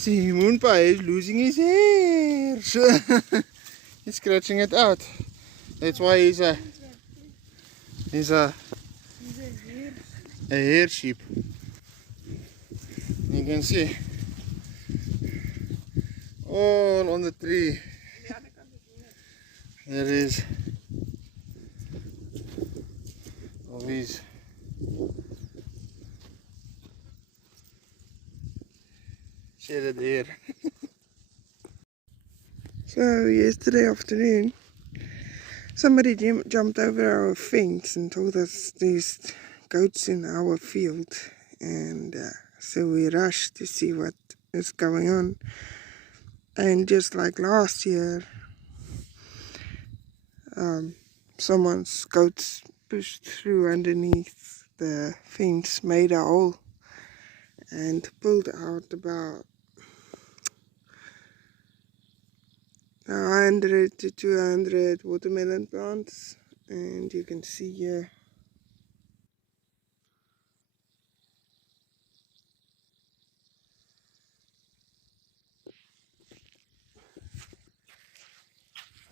See, Moonpie is losing his hair. So he's scratching it out. That's why he's a hair sheep. You can see all on the tree. There is all these shaded hair. So yesterday afternoon, somebody jumped over our fence and told us there's goats in our field, and so we rushed to see what is going on. And just like last year, someone's goats pushed through underneath the fence, made a hole, and pulled out about 100 to 200 watermelon plants. And you can see here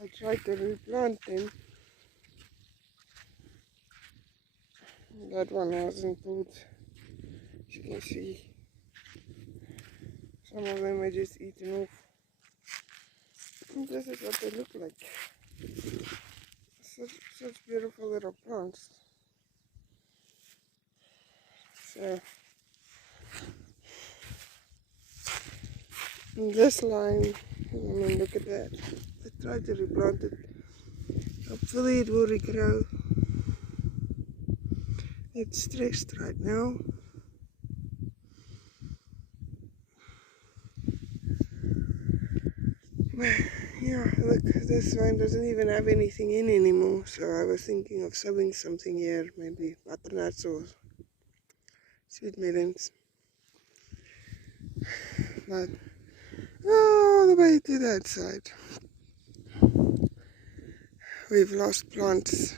I tried to replant them. That one wasn't pulled. As you can see, some of them are just eaten off. And this is what they look like. Such beautiful little plants. So in this line, I mean, look at that. I tried to replant it. Hopefully it will regrow. It's stressed right now. Yeah, look, this one doesn't even have anything in anymore. So I was thinking of sowing something here, maybe butternuts or sweet melons. But all the way to that side, we've lost plants,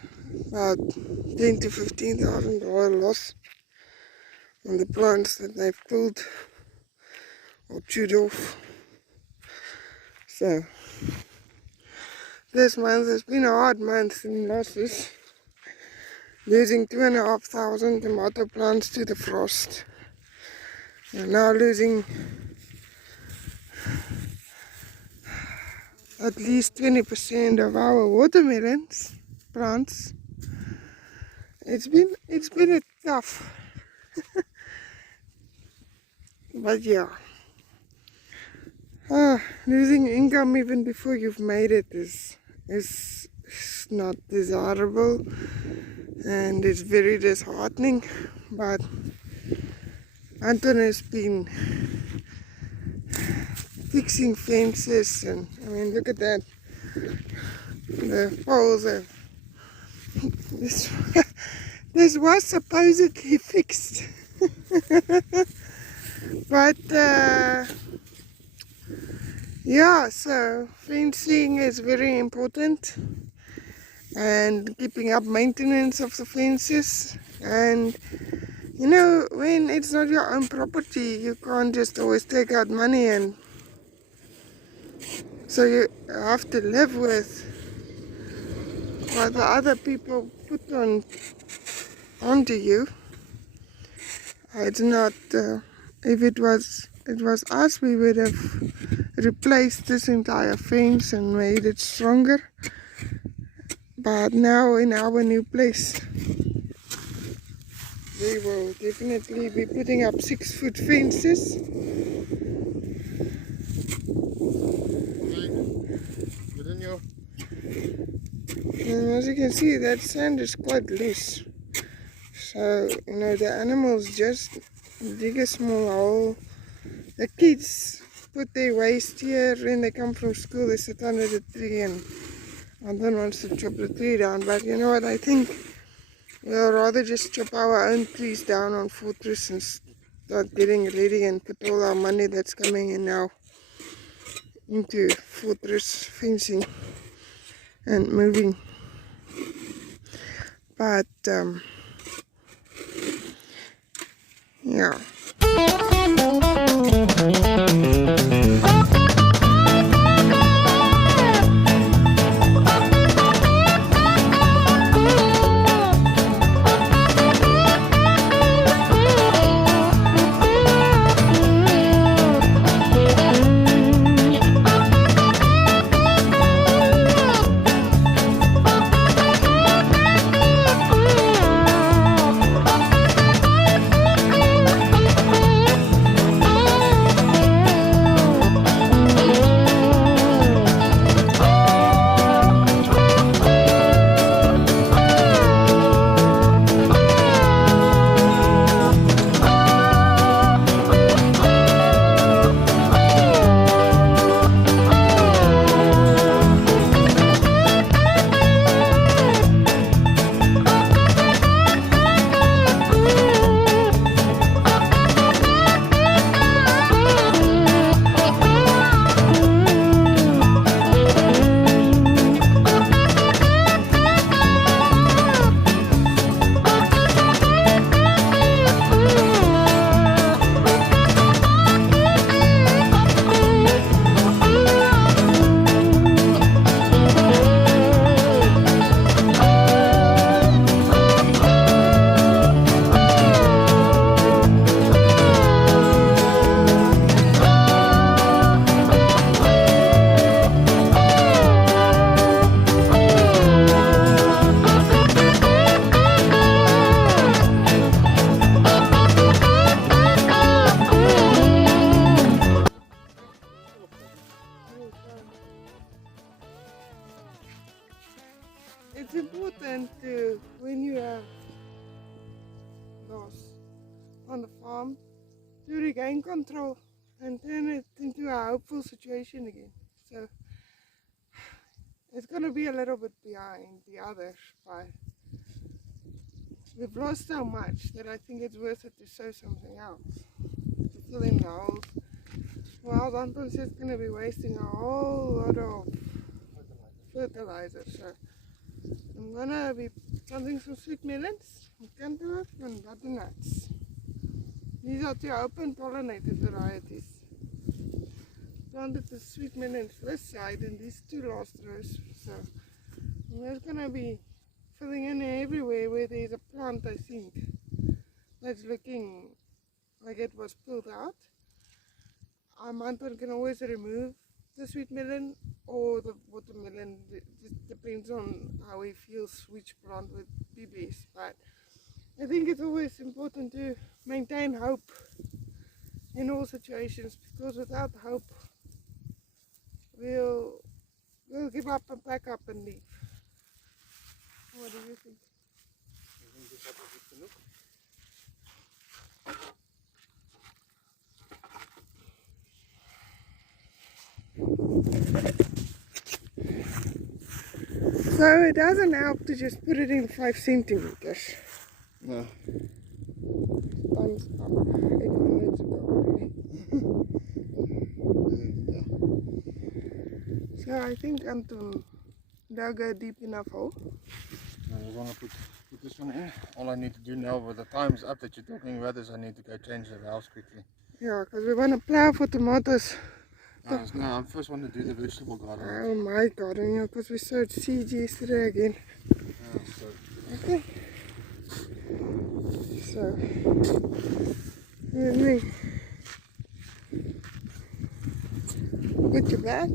about $10,000 to $15,000 loss on the plants that they've pulled or chewed off. So this month has been a hard month in losses, losing 2,500 tomato plants to the frost. We're now losing at least 20% of our watermelons plants. It's been a tough, but yeah. Losing income even before you've made it is not desirable, and it's very disheartening. But Anton has been fixing fences, and I mean, look at that. The poles are this was supposedly fixed. But yeah, so fencing is very important, and keeping up maintenance of the fences. And you know, when it's not your own property, you can't just always take out money, and so you have to live with what the other people put onto you. It's not, if it was us, we would have replaced this entire fence and made it stronger. But now in our new place, we will definitely be putting up 6-foot fences. And as you can see, that sand is quite loose. So, you know, the animals just dig a small hole. The kids put their waste here when they come from school. They sit under the tree, and Anton wants to chop the tree down. But you know what, I think we'll rather just chop our own trees down on Fortress and start getting ready and put all our money that's coming in now into Fortress fencing and moving. But yeah. regain control and turn it into a hopeful situation again. So it's going to be a little bit behind the others, but we've lost so much that I think it's worth it to sow something else, to fill in the holes. Well, Anton's just going to be wasting a whole lot of fertilizer. So I'm going to be planting some sweet melons, cantaloupe and butternuts. These are two open pollinated varieties. Planted the sweet melons this side and these two last rows. So I'm just going to be filling in everywhere where there's a plant, I think, that's looking like it was pulled out. Anton can always remove the sweet melon or the watermelon. It just depends on how he feels which plant would be best. But I think it's always important to maintain hope in all situations, because without hope we'll give up and pack up and leave. What do you think? I think dat is goed genoeg. So it doesn't help to just put it in 5 centimeters. No. Time's up. 8 minutes ago already. Yeah. So I think Anton dug a deep enough hole. I just want to put this one in. All I need to do now, with the time's up that you're talking about, is I need to go change the valves quickly. Yeah, because we want to plow for tomatoes. No, I first want to do the vegetable garden. Oh my god, yeah, because we sowed seeds yesterday again. Yeah, so. Okay. So, with me. Put your back.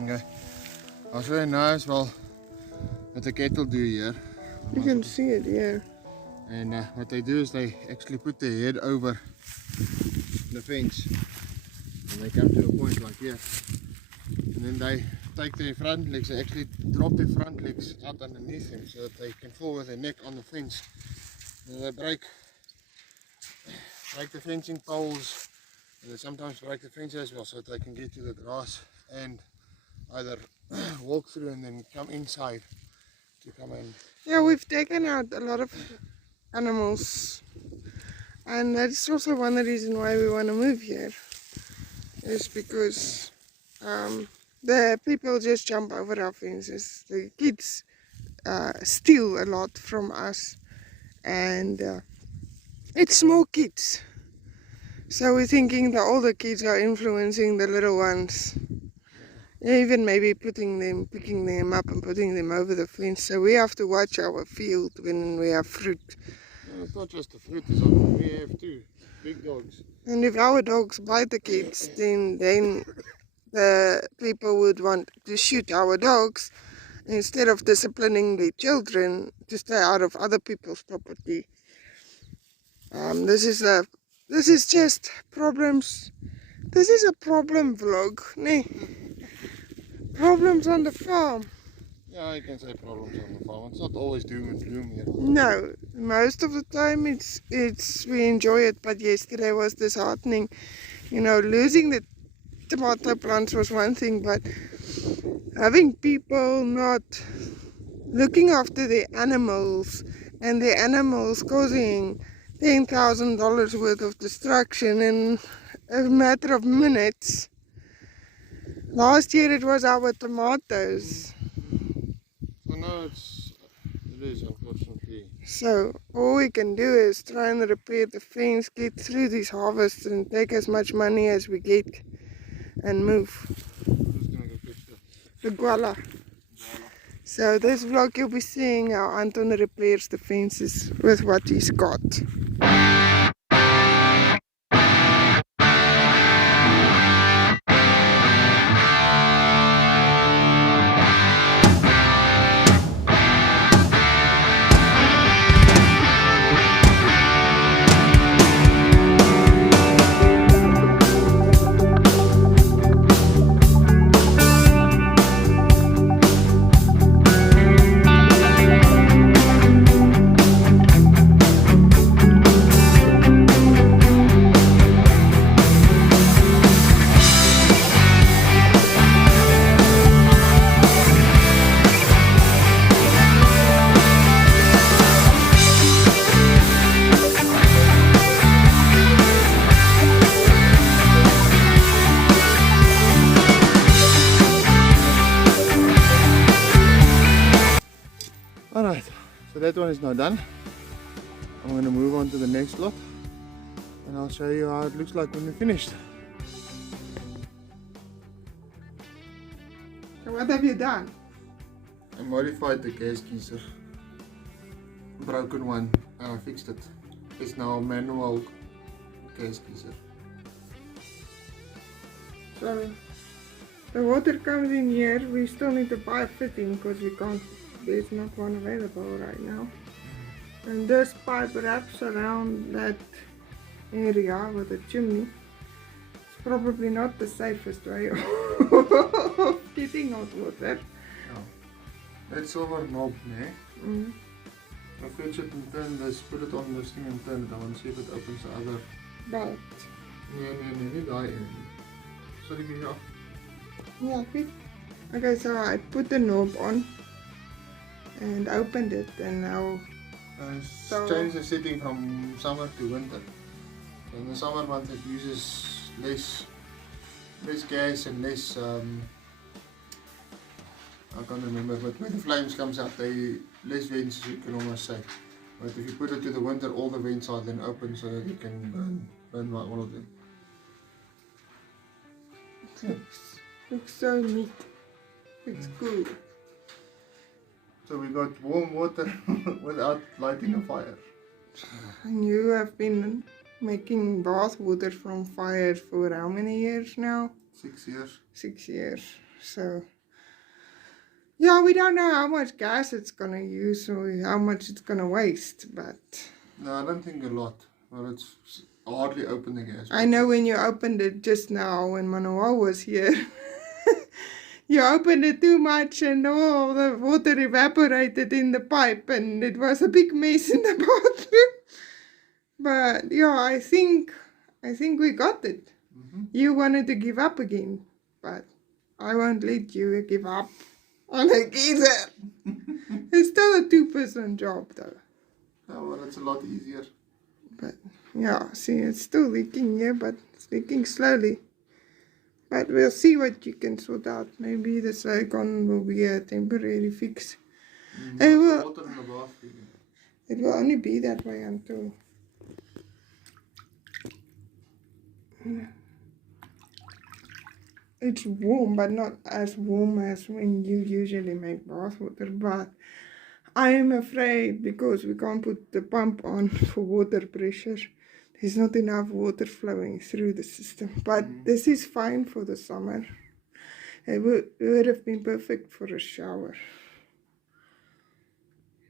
Okay, I'll show you now as well what the kettle do here. You can see it, yeah. And what they do is they actually put their head over the fence, and they come to a point like here, and then they take their front legs, they actually drop their front legs out underneath them so that they can fall with their neck on the fence. And they break the fencing poles, and they sometimes break the fence as well so that they can get to the grass and either walk through and then come inside to come in. Yeah, we've taken out a lot of animals, and that's also one of the reasons why we want to move here, is because the people just jump over our fences. The kids steal a lot from us, and it's small kids, so we're thinking the older kids are influencing the little ones, even maybe picking them up and putting them over the fence. So we have to watch our field when we have fruit. And it's not just the fruit, it's on. We have two big dogs. And if our dogs bite the kids, then the people would want to shoot our dogs instead of disciplining their children to stay out of other people's property. This is just problems. This is a problem vlog, nee? Problems on the farm. Yeah, you can say problems on the farm. It's not always doom and gloom here. No, most of the time it's we enjoy it, but yesterday was disheartening. You know, losing the tomato plants was one thing, but having people not looking after their animals and the animals causing $10,000 worth of destruction in a matter of minutes. Last year it was our tomatoes. So now it is unfortunately. So all we can do is try and repair the fence, get through these harvests and take as much money as we get and move. Who's gonna go fetch The guala. So this vlog you'll be seeing how Anton repairs the fences with what he's got. Alright, so that one is now done. I'm going to move on to the next lot and I'll show you how it looks like when we're finished. So what have you done? I modified the gas geyser. Broken one and I fixed it. It's now a manual gas geyser. So the water comes in here, we still need to buy a fitting because we can't, there's not one available right now. And this pipe wraps around that area with a chimney. It's probably not the safest way of getting hot water. Yeah. That silver knob, ne? I fetch it and turn this, put it on this thing and turn it. I want to see if it opens the other. But Nee, nie daai een. Sorry, Mia. yeah, good. Okay, so I put the knob on and opened it, and now Change the setting from summer to winter. In the summer month it uses less gas and less I can't remember, but when the flames comes out they less vents, you can almost say. But if you put it to the winter, all the vents are then open so that you can burn all of them. looks so neat. It's cool. So we got warm water without lighting a fire. And you have been making bath water from fire for how many years now? 6 years. 6 years. So yeah, we don't know how much gas it's gonna use or how much it's gonna waste, but No, I don't think a lot. Well, it's hardly open the gas. I know when you opened it just now when Manoa was here. You opened it too much and all the water evaporated in the pipe and it was a big mess in the bathroom. But yeah, I think we got it. You wanted to give up again, but I won't let you give up on a geyser. It's still a 2-person job though. Oh, well, it's a lot easier. But yeah, see, it's still leaking here, but it's leaking slowly. But we'll see what you can sort out. Maybe the silicone will be a temporary fix. It Water in the bath. will only be that way until... It's warm, but not as warm as when you usually make bath water. But I am afraid because we can't put the pump on for water pressure. There's not enough water flowing through the system. But this is fine for the summer. It would have been perfect for a shower.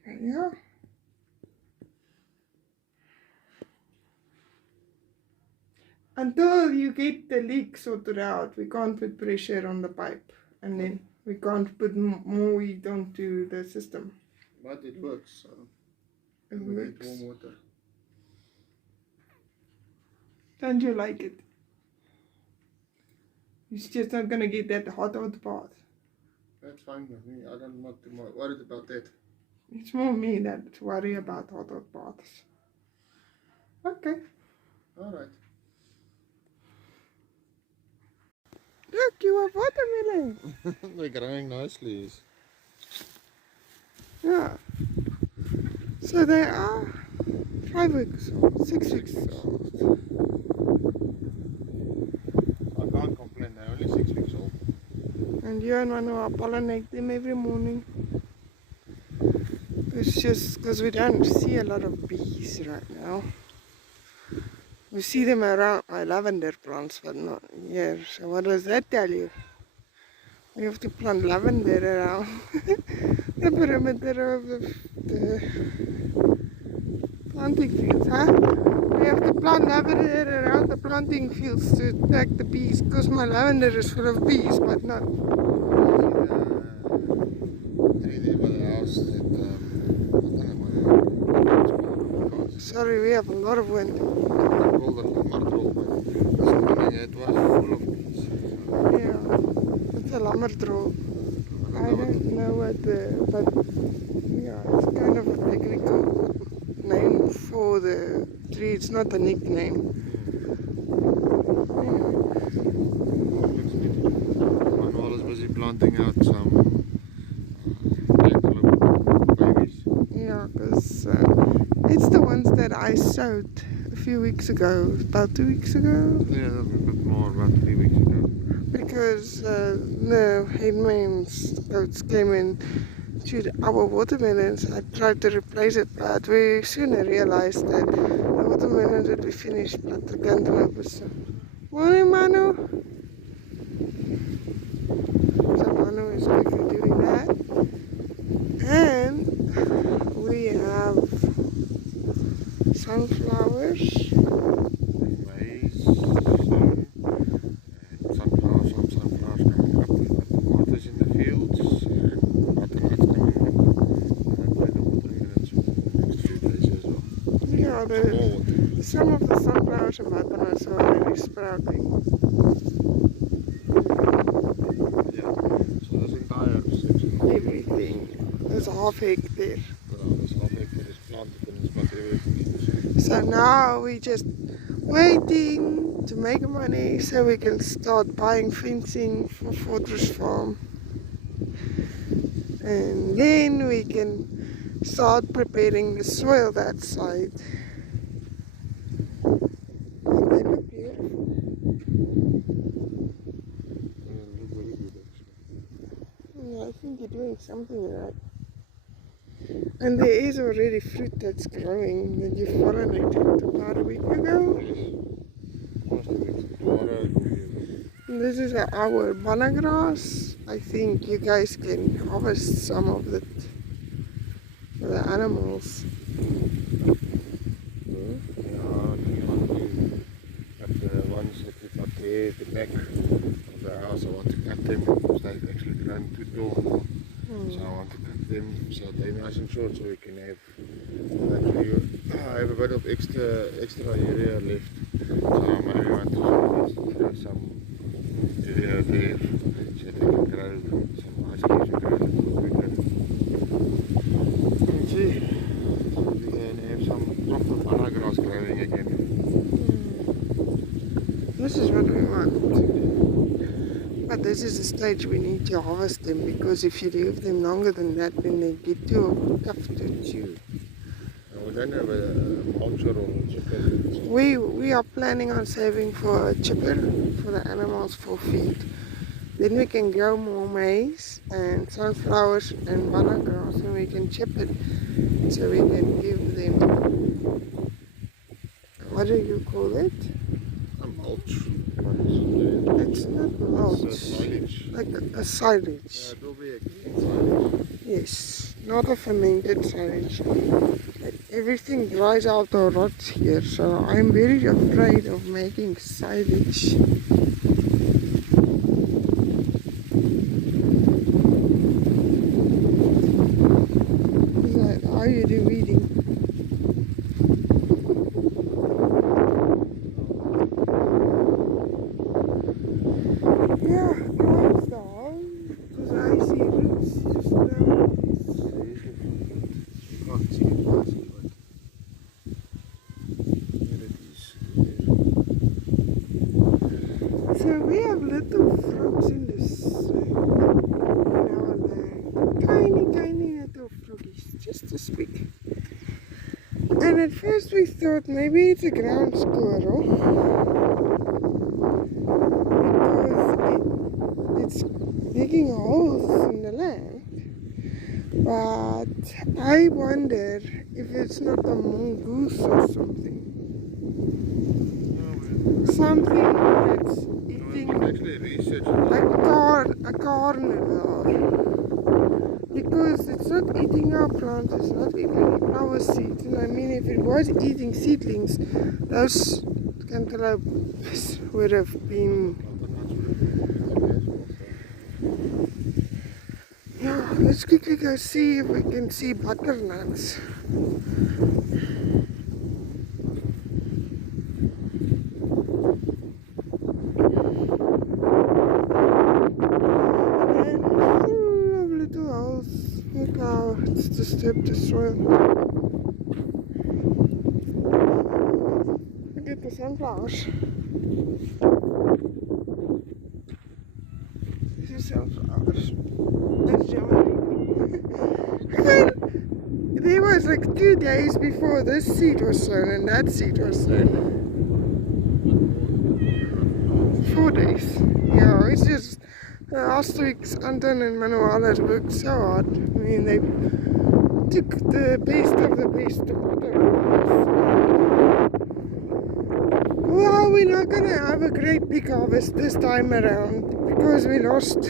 But yeah. Until you get the leak sorted out, we can't put pressure on the pipe. And then we can't put more heat onto the system. But it works, so It we works. get warm water. Don't you like it? It's just not gonna get that hot bath. That's fine with me. I'm not too worried about that. It's more me that worry about hot baths. Okay. Alright. Look, you have watermelon. They're growing nicely. Yeah. So they are 5 weeks old, 6 weeks old. I can't complain, they're only 6 weeks old. And you and Manu pollinate them every morning. It's just because we don't see a lot of bees right now. We see them around my lavender plants, but not here. So what does that tell you? We have to plant lavender around the perimeter of the planting fields, huh? We have to plant lavender around the planting fields to attract the bees, because my lavender is full of bees, but not. Tree there by the house that, Sorry, we have a lot of wind. It was full of bees. Yeah, it's a lammerdrol. I don't know what but yeah, it's kind of a technical name for the tree. It's not a nickname. Manuel is busy planting out some cantaloupe babies. Yeah, because it's the ones that I sowed a few weeks ago, about 2 weeks ago. Yeah, a bit more, about 3 weeks ago. Because the headman's goats came in to our watermelons. I tried to replace it, but we soon realized that the watermelons would be finished, but the cantaloupe was... Morning, Manu! So Manu is quickly doing that. And we have sunflowers. Maize, sown, and sunflowers, some sunflowers coming up. We've got tomatoes in the fields, and butternuts coming up. And by the watermelons in the next few days as well. Yeah, some of the sunflowers and butternuts are already sprouting. Yeah, so this entire section. Everything. There's a half hectare. This half hectare is planted and it's got everything. So now we just waiting to make money so we can start buying fencing for Fortress Farm. And then we can start preparing the soil that side. And they look beautiful. Yeah, I think you're doing something right. And there is already fruit that's growing that you pollinated about a week ago. Almost a week. Tomorrow it will be. This is our banana grass. I think you guys can harvest some of it for the animals. The ones that we've got there at the back of the house, I want to cut them because they've actually grown too tall. So I want to cut them so they're nice and short so we can have I have a bit of extra area left. So I maybe want to throw some area there so they can grow some nice leaves and grow a little quicker. And see, we can have some proper banana grass growing again. This is what we want. But this is the stage we need to harvest them, because if you leave them longer than that, then they get too tough to chew. We don't have a mulcher or chipper. We are planning on saving for a chipper for the animals for feed. Then we can grow more maize and sunflowers and banana grass, and we can chip it so we can give them, what do you call it? A mulch. It's not mulch. It's silage. Like a silage. It will be a clean silage. Yes, not a fermented silage. Everything dries out or rots here, so I'm very afraid of making silage. How are you doing weeding? Yeah, nice though, because I see roots just now. You can't see it nicely, but there it is. There. So we have little frogs in this in our land. Tiny little froggies, just this big. And at first we thought maybe it's a ground squirrel because it's digging holes in the land. But I wonder if it's not a mongoose or something. Something that's eating Actually, research. a carnivore. Because it's not eating our plants, it's not eating our seeds. And I mean, if it was eating seedlings, those cantaloupes would have been. Yeah, let's quickly go see if we can see butternuts. Look how it's disturbed the soil. Look at the sunflowers. These are sunflowers. That's germinating. There was like 2 days before this seed was sown and that seed was sown. 4 days. Yeah, it's just last week's Anton and Manuel has worked so hard. I mean, they took the best of the best tomato plants. Well, we're not gonna have a great big harvest this time around because we lost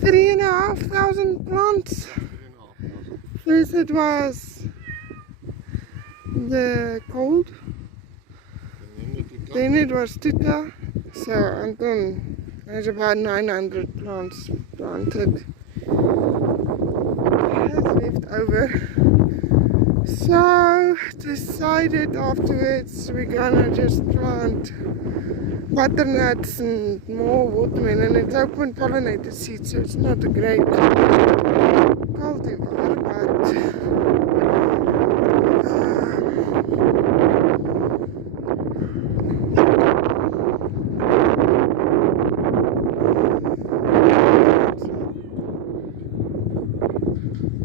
3,500 plants. First it was the cold, then it was tuta, so Anton has about 900 plants planted. That's left over. So decided afterwards we're gonna just plant butternuts and more watermelon. It's open pollinated seeds, so it's not a great cultivar, but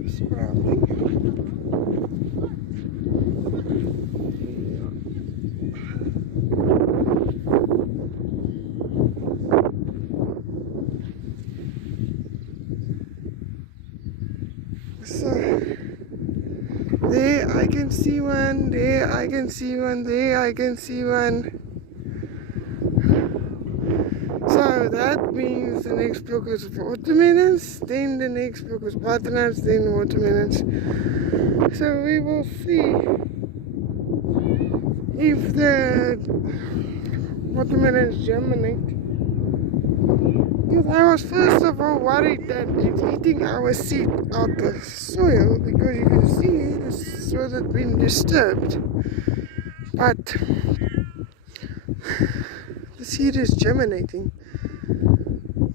sprouting. So there I can see one, there I can see one, there I can see one. So that means the next block is watermelons, then the next block is butternuts, then watermelons. So we will see if the watermelons germinate. Because I was first of all worried that it's eating our seed out the soil, because you can see the soil has been disturbed. But the seed is germinating.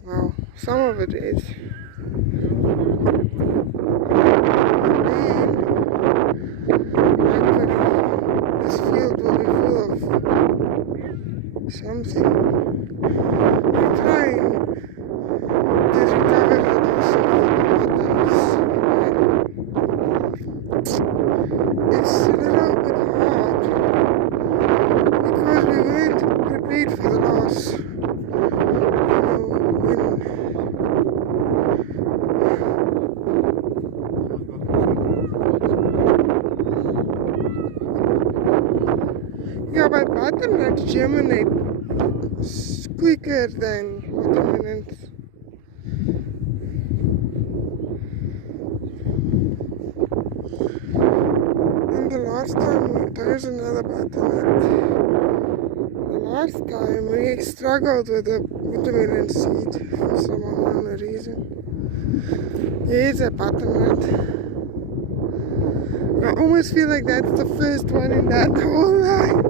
Wow, some of it is. And then this field will be full of something. We're trying to recover the loss of the tomatoes. It's a little bit hard because we weren't prepared for the loss. You know, Butternuts germinate quicker than watermelons. And the last time, there's another butternut. The last time we struggled with the watermelon seed for some unknown reason. Here's a butternut. I almost feel like that's the first one in that whole line.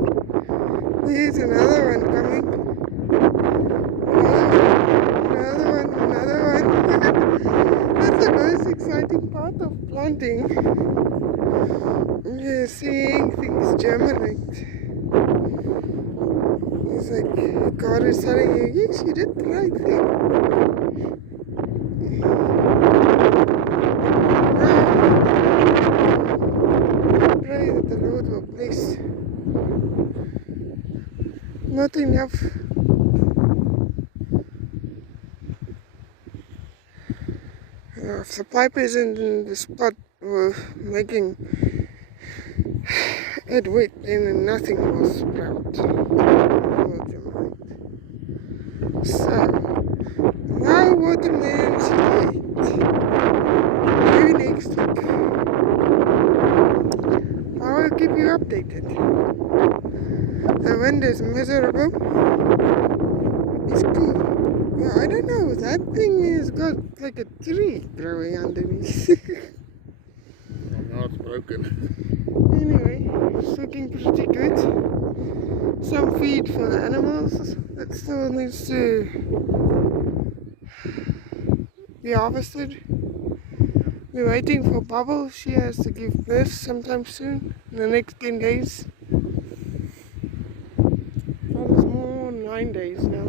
Here's another one coming. Another one. That's the most exciting part of planting. You're seeing things germinate. It's like God is telling you, yes, you did the right thing. Pray that the Lord will bless. Not enough. If the pipe isn't in the spot or making it wet, then nothing will sprout. So, now watermelons late. Maybe next week. I will keep you updated. The wind is miserable. It's cool. Yeah, I don't know. That thing has got like a tree growing underneath. Now it's broken. Anyway, it's looking pretty good. Some feed for the animals that still needs to be harvested. We're waiting for Bubble. She has to give birth sometime soon, in the next 10 days. Well, it's more 9 days now.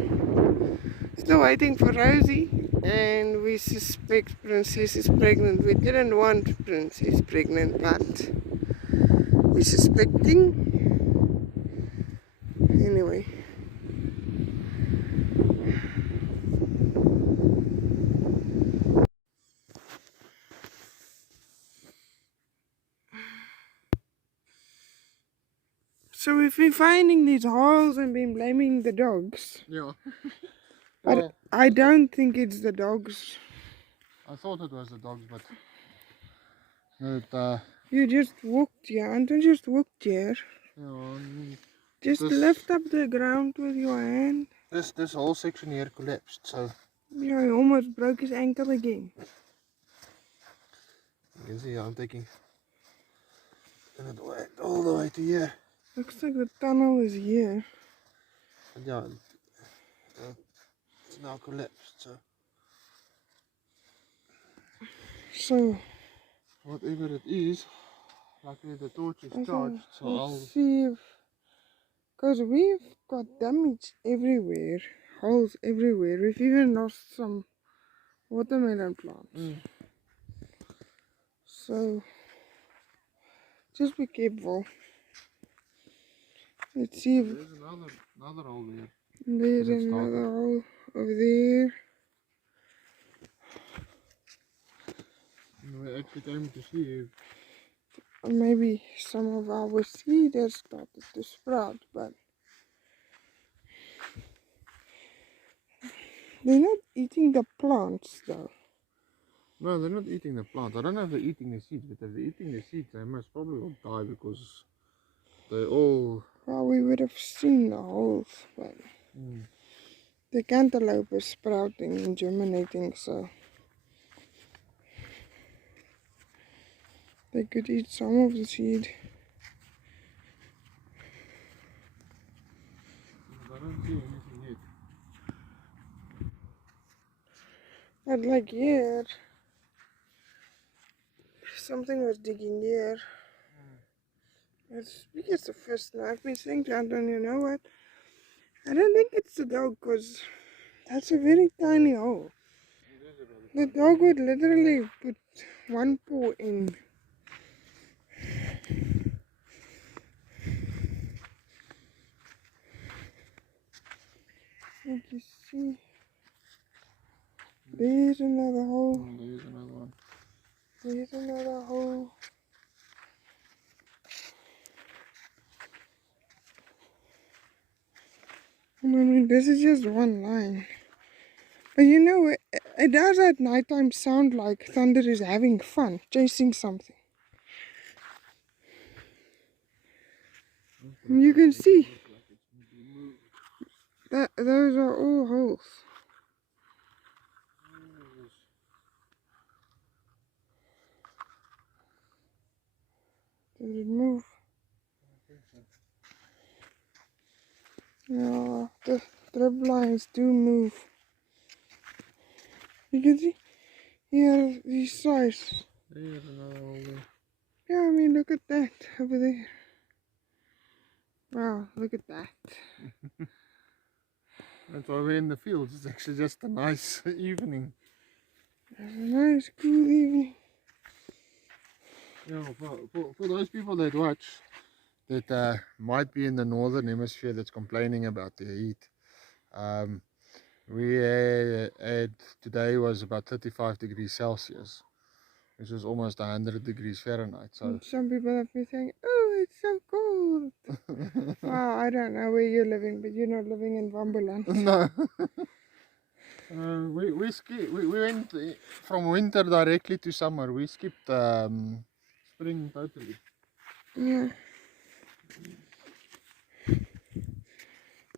Still waiting for Rosie, and we suspect Princess is pregnant. We didn't want Princess pregnant, but we're suspecting. Anyway. So we've been finding these holes and been blaming the dogs. Yeah. But Well, I don't think it's the dogs. I thought it was the dogs, but You just walked here. Anton just walked here. yeah, Just lift up the ground with your hand. this whole section here collapsed, so Yeah, he almost broke his ankle again. you can see I'm taking it all the way to here. Looks like the tunnel is here. But yeah, it's now collapsed, so So whatever it is, luckily the torch is charged, so I'll see if, because we've got damage everywhere, holes everywhere. We've even lost some watermelon plants. So just be careful. Let's see if there's another hole there. there's another hole over there. We're actually going to see if Or maybe some of our seed has started to sprout, but they're not eating the plants though. no, they're not eating the plant. I don't know if they're eating the seeds, but if they're eating the seeds, they must probably all die because they all. Well, we would have seen the holes, but the cantaloupe is sprouting and germinating, so they could eat some of the seed. I don't see anything yet. But like here, something was digging here. I think it's the first time I've been saying to Anton, you know what? I don't think it's the dog, because that's a very tiny hole. The dog would literally put one paw in. Like you see, there's another hole. There's another one. There's another hole. I mean, this is just one line. But you know, it does at nighttime sound like thunder is having fun, chasing something. And you can see that those are all holes. Did it move? Yeah, the drip lines do move. You can see here these sides. There's another hole there. Yeah, I mean, look at that over there. Wow, look at that. That's why we're in the fields. It's actually just a nice evening. It's a nice, cool evening. Yeah, for those people that watch, that might be in the northern hemisphere that's complaining about the heat. We had today was about 35 degrees Celsius, which is almost 100 degrees Fahrenheit. So And some people have been saying, oh, it's so cold. Well, I don't know where you're living, but you're not living in Wambeland. no. We went from winter directly to summer. We skipped spring totally. Yeah.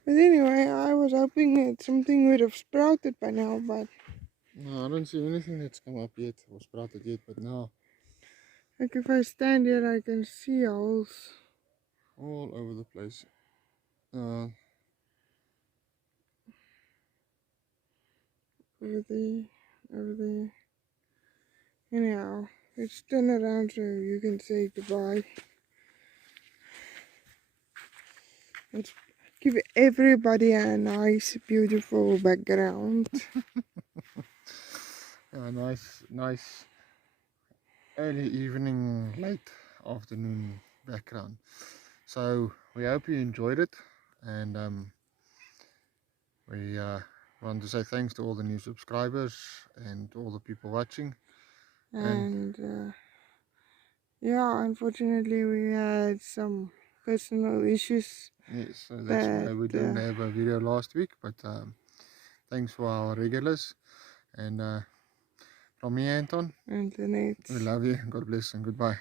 But anyway, I was hoping that something would have sprouted by now, but No, I don't see anything that's come up yet or sprouted yet, but now like if I stand here, I can see holes. all over the place. Over there, over there. Anyhow, let's turn around so you can say goodbye. Let's give everybody a nice, beautiful background. Nice early evening, late afternoon background. So we hope you enjoyed it, and we want to say thanks to all the new subscribers and all the people watching. And yeah, unfortunately we had some personal issues. Yes, so that's why we didn't have a video last week, but thanks for our regulars, and from me, Anton, and Lynette. we love you. God bless and goodbye.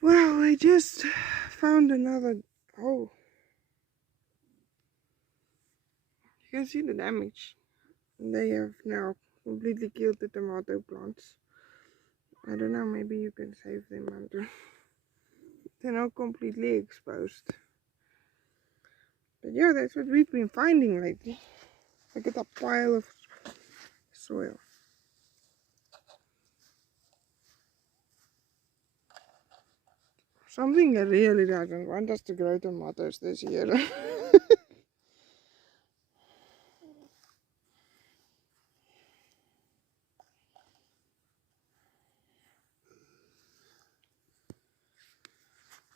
Well, I just found another hole. You can see the damage. They have now completely killed the tomato plants. I don't know, maybe you can save them under. They're not completely exposed. But yeah, that's what we've been finding lately. Look at that pile of soil. Something that really doesn't want us to grow tomatoes this year.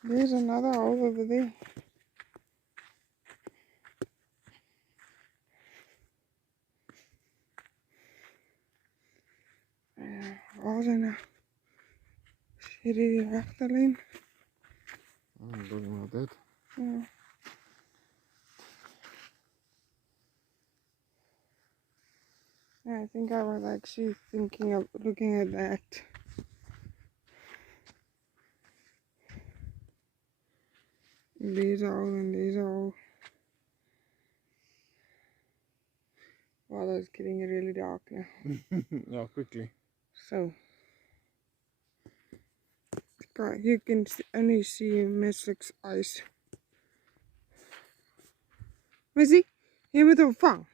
There's another hole over there. Waar zijn nou? Zie je die achterlijn? I'm talking about that. Yeah. Yeah, I think I was actually thinking of looking at that. These are all and these are all. Wow, that's getting really dark now. Yeah, quickly. So, you can only see Mystic's eyes. Missy, je moet hem vangen.